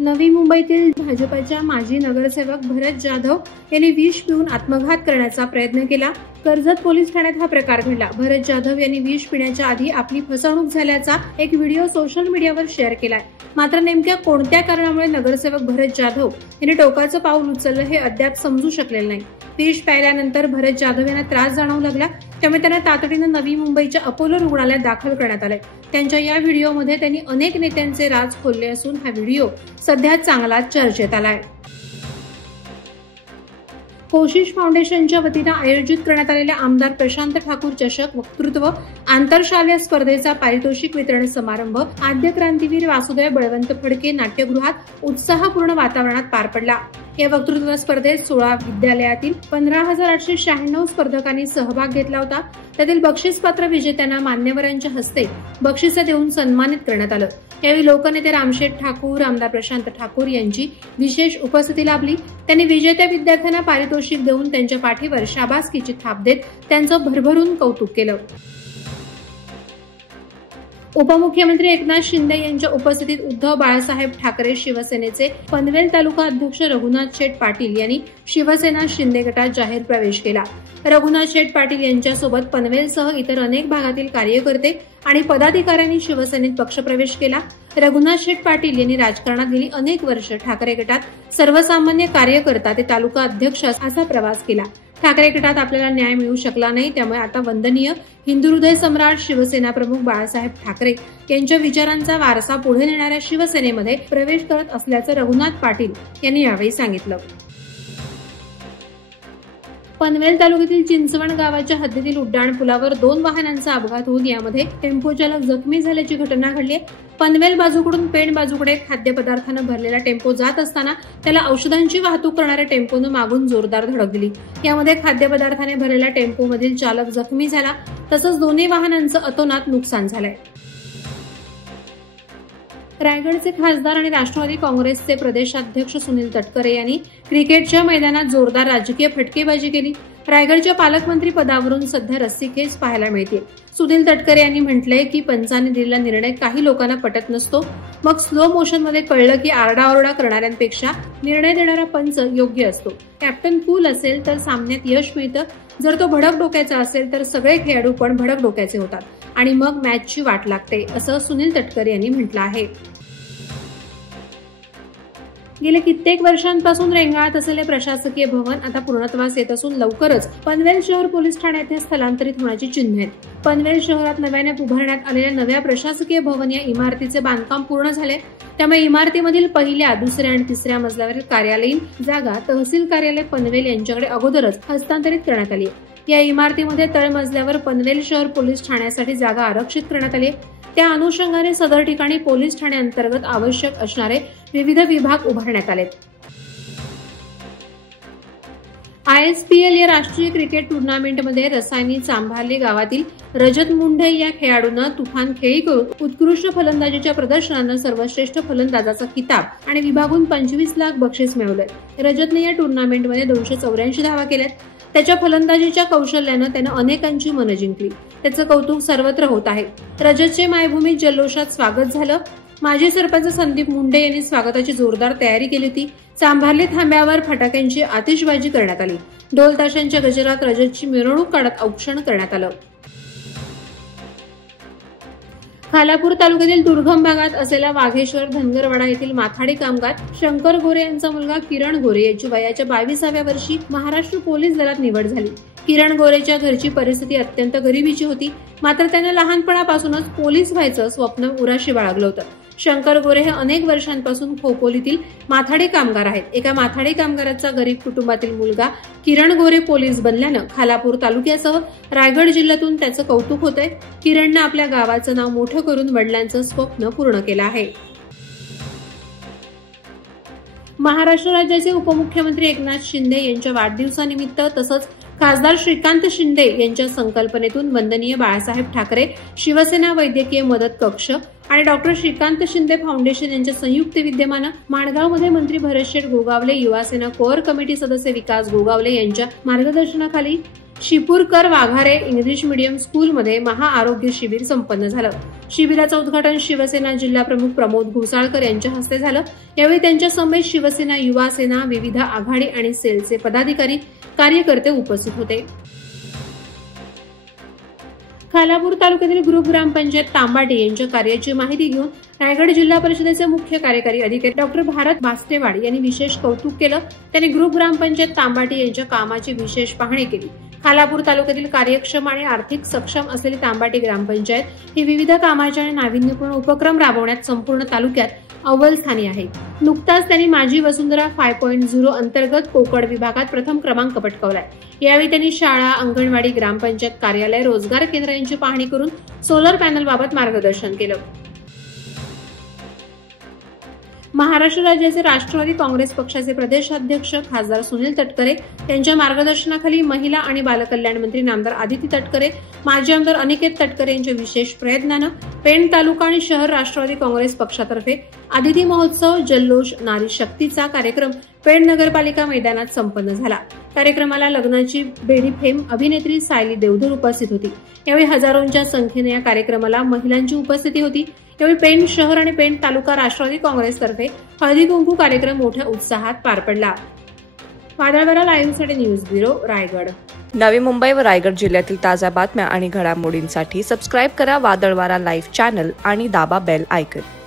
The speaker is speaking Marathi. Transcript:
नवी मुंबईतील भाजपच्या माजी नगरसेवक भरत जाधव यांनी विष पिऊन आत्मघात करण्याचा प्रयत्न केला। कर्जत पोलीस ठाण्यात हा प्रकार घडला। भरत जाधव यांनी विष पिण्याच्या आधी आपली फसवणूक झाल्याचा एक व्हिडिओ सोशल मीडियावर शेअर केलाय। मात्र नेमक्या कोणत्या कारणामुळे नगरसेवक भरत जाधव यांनी टोकाचं पाऊल उचललं हे अद्याप समजू शकलेलं नाही। विष प्यायल्यानंतर भरत जाधव यांना त्रास जाणवू लागला, त्यामुळे त्यांना तातडीनं नवी मुंबईच्या अपोलो रुग्णालयात दाखल करण्यात आले। त्यांच्या या व्हिडिओमध्ये त्यांनी अनेक नेत्यांचे राज खोलले असून हा व्हिडिओ सध्या चांगला चर्चेत आलाय। कोशिश फाउंडेशनच्या वतीने आयोजित करण्यात आलेल्या आमदार प्रशांत ठाकूर चषक वक्तृत्व आंतरशालेय स्पर्धेचा पारितोषिक वितरण समारंभ आद्य क्रांतीवीर वासुदेव बळवंत फडके नाट्यगृहात उत्साहपूर्ण वातावरणात पार पडला। या वक्तृत्व स्पर्धेत 16 विद्यालयातील 15,896 स्पर्धकांनी सहभाग घेतला होता। त्यातील बक्षीसपत्र विजेत्यांना मान्यवरांच्या हस्ते बक्षिसे देऊन सन्मानित करण्यात आलं। यावेळी लोकनेते रामशेठ ठाकूर, आमदार प्रशांत ठाकूर यांची विशेष उपस्थिती लाभली। त्यांनी विजेत्या विद्यार्थ्यांना पारितोषिक देऊन त्यांच्या पाठीवर शाबासकीची थाप देत त्यांचं भरभरून कौतुक केलं। उपमुख्यमंत्री एकनाथ शिंदे यांच्या उपस्थितीत उद्धव बाळासाहेब ठाकरे शिवसेनेचे पनवेल तालुका अध्यक्ष रघुनाथ शेठ पाटील यांनी शिवसेना शिंदे गटात जाहीर प्रवेश केला। रघुनाथ शेठ पाटील यांच्यासोबत पनवेलसह इतर अनेक भागातील कार्यकर्ते आणि पदाधिकाऱ्यांनी शिवसेनेत पक्षप्रवेश केला। रघुनाथ शेठ पाटील यांनी राजकारणात गेली अनेक वर्ष ठाकरे गटात सर्वसामान्य कार्यकर्ता ते तालुका अध्यक्ष असा प्रवास केला। ठाकरे गटात आपल्याला न्याय मिळू शकला नाही, त्यामुळे आता वंदनीय हिंदू हृदय सम्राट शिवसेना प्रमुख बाळासाहेब ठाकरे यांच्या विचारांचा वारसा पुढे नेणाऱ्या शिवसेनेमध्ये प्रवेश करत असल्याचं रघुनाथ पाटील यांनी यावेळी सांगितलं। पनवेल तालुक्यातील चिंचवण गावाच्या हद्दीतील उड्डाण पुलावर 2 वाहनांचा अपघात होऊन यामध्ये टेम्पो चालक जखमी झाल्याची घटना घडली आहे। पनवेल बाजूकडून पेण बाजूकडे खाद्यपदार्थानं भरलेला टेम्पो जात असताना त्याला औषधांची वाहतूक करणाऱ्या टेम्पोनं मागून जोरदार धडक दिली। यामध्ये खाद्यपदार्थाने भरलेल्या टेम्पोमधील चालक जखमी झाला, तसंच दोन्ही वाहनांचं अतोनात नुकसान झालंय। रायगडचे खासदार आणि राष्ट्रवादी काँग्रेसचे प्रदेशाध्यक्ष सुनील तटकरे यांनी क्रिकेटच्या मैदानात जोरदार राजकीय फटकेबाजी केली। रायगडच्या पालकमंत्री पदावरून सध्या रस्सीखेच पाहायला मिळते। सुनील तटकरे यांनी म्हटलंय की पंचाने दिलेला निर्णय काही लोकांना पटत नसतो, मग स्लो मोशनमध्ये कळलं की आरडाओरडा करणाऱ्यांपेक्षा निर्णय देणारा पंच योग्य असतो। कॅप्टन कूल असेल तर सामन्यात यश मिळतं, जर तो भडक डोक्याचा असेल तर सगळे खेळाडू पण भडक डोक्याचे होतात आणि मग मॅचची वाट लागते, असं सुनील तटकरे यांनी म्हटलं आहे। गेल्या कित्येक वर्षांपासून रेंगाळत असलेले प्रशासकीय भवन आता पूर्णत्वास येत असून लवकरच पनवेल शहर पोलीस ठाण्यात स्थलांतरित होण्याची चिन्हे आहेत। पनवेल शहरात नव्याने उभारण्यात आलेल्या नव्या प्रशासकीय भवन या इमारतीचे बांधकाम पूर्ण झाले, त्यामुळे इमारतीमधील पहिल्या, दुसऱ्या आणि तिसऱ्या मजल्यावरील कार्यालयीन जागा तहसील कार्यालय पनवेल यांच्याकडे अगोदरच हस्तांतरित करण्यात आली आहे। या इमारतीमध्ये तळमजल्यावर पनवेल शहर पोलीस ठाण्यासाठी जागा आरक्षित करण्यात आली आहे। त्या अनुषंगाने सदर ठिकाणी पोलीस ठाण्याअंतर्गत आवश्यक असणारे विविध विभाग उभारण्यात आलेत। ISPL या राष्ट्रीय क्रिकेट टुर्नामेंटमध्ये रसायनी चांभारली गावातील रजत मुंढे या खेळाडूंना तुफान खेळी करून उत्कृष्ट फलंदाजीच्या प्रदर्शनानं सर्वश्रेष्ठ फलंदाजाचा किताब आणि विभागून 25 लाख बक्षीस मिळवलंय। रजतने या टुर्नामेंटमध्ये 284 धावा केल्यात। त्याच्या फलंदाजीच्या कौशल्यानं त्यानं अनेकांची मनं जिंकली, त्याचं कौतुक सर्वत्र होत आहे। रजतचे मायभूमीत जल्लोषात स्वागत झालं। माजी सरपंच संदीप मुंडे यांनी स्वागताची जोरदार तयारी केली होती। चांभारली थांब्यावर फटाक्यांची आतिषबाजी करण्यात आली। ढोल ताशांच्या गजरात रजतची मिरवणूक काढत औक्षण करण्यात आलं। खालापूर तालुक्यातील दुर्गम भागात असलेला वाघेश्वर धनगरवाडा येथील माथाडी कामगार शंकर गोरे यांचा मुलगा किरण गोरे याची वयाच्या 22व्या वर्षी महाराष्ट्र पोलीस दलात निवड झाली। किरण गोरेच्या घरची परिस्थिती अत्यंत गरिबीची होती, मात्र त्याने लहानपणापासूनच पोलीस व्हायचं स्वप्न उराशी बाळगलं होतं। शंकर गोरे हे अनेक वर्षांपासून खोपोलीतील माथाडी कामगार आहेत। एका माथाडी कामगाराचा गरीब कुटुंबातील मुलगा किरण गोरे पोलीस बनल्यानं खालापूर तालुक्यासह रायगड जिल्ह्यातून त्याचं कौतुक होतंय। किरणनं आपल्या गावाचं नाव मोठं करून वडिलांचं स्वप्न पूर्ण केलं आहे। महाराष्ट्र राज्याचे उपमुख्यमंत्री एकनाथ शिंदे यांच्या वाढदिवसानिमित्त तसंच खासदार श्रीकांत शिंदे यांच्या संकल्पनेतून वंदनीय बाळासाहेब ठाकरे शिवसेना वैद्यकीय मदत कक्ष आणि डॉक्टर श्रीकांत शिंदे फाउंडेशन यांच्या संयुक्त विद्यमानं माणगावमध्ये मंत्री भरत शेठ गोगावले, युवासेना कोअर कमिटी सदस्य विकास गोगावले यांच्या मार्गदर्शनाखाली शिपूरकर वाघारे इंग्लिश मीडियम स्कूलमध्ये महाआरोग्य शिबिर संपन्न झालं। शिबिराचं उद्घाटन शिवसेना जिल्हा प्रमुख प्रमोद घोसाळकर यांच्या हस्ते झालं। यावेळी त्यांच्या समेत शिवसेना, युवा सेना, विविध आघाडी आणि सेलचे पदाधिकारी, कार्यकर्ते उपस्थित होते। खालापूर तालुक्यातील ग्रुप ग्रामपंचायत तांबाटी यांच्या कार्याची माहिती घेऊन रायगड जिल्हा परिषदेचे मुख्य कार्यकारी अधिकारी डॉ. भारत बास्तेवाड यांनी विशेष कौतुक केलं। त्यांनी ग्रुप ग्रामपंचायत तांबाटी यांच्या कामाची विशेष पाहणी केली। खालापूर तालुक्यातील कार्यक्षम आणि आर्थिक सक्षम असलेली तांबाटी ग्रामपंचायत ही विविध कामाचे आणि नाविन्यपूर्ण उपक्रम राबवण्यात संपूर्ण तालुक्यात अव्वल स्थानी आहे। नुकताच त्यांनी माझी वसुंधरा 5.0 अंतर्गत कोकण विभागात प्रथम क्रमांक पटकावलाय। यावेळी त्यांनी शाळा, अंगणवाडी, ग्रामपंचायत कार्यालय, रोजगार केंद्र यांची पाहणी करून सोलर पॅनलबाबत मार्गदर्शन केलं। महाराष्ट्र राज्याचे राष्ट्रवादी काँग्रेस पक्षाचे प्रदेशाध्यक्ष खासदार सुनील तटकरे यांच्या मार्गदर्शनाखाली महिला आणि बालकल्याण मंत्री नामदार आदिती तटकरे, माजी आमदार अनिकेत तटकरे यांच्या विशेष प्रयत्नानं पेण तालुका आणि शहर राष्ट्रवादी काँग्रेस पक्षातर्फे आदिती महोत्सव, जल्लोष, नारी शक्तीचा कार्यक्रम पेण नगरपालिका मैदानात संपन्न झाला। कार्यक्रमाला लग्नाची बेडी फेम अभिनेत्री सायली देवधर उपस्थित होती। यावेळी हजारोंच्या संख्येने या कार्यक्रमाला महिलांची उपस्थिती होती। यावेळी पेण शहर आणि पेण तालुका राष्ट्रवादी काँग्रेसतर्फे हळदी कुंकू कार्यक्रम मोठ्या उत्साहात पार पडला। वादळवारा लाईव्हसाठी न्यूज ब्युरो, रायगड। नवी मुंबई व रायगड जिल्ह्यातील ताज्या बातम्या आणि घडामोडींसाठी सबस्क्राईब करा वादळवारा लाईव्ह चॅनल आणि दाबा बेल आयकॉन।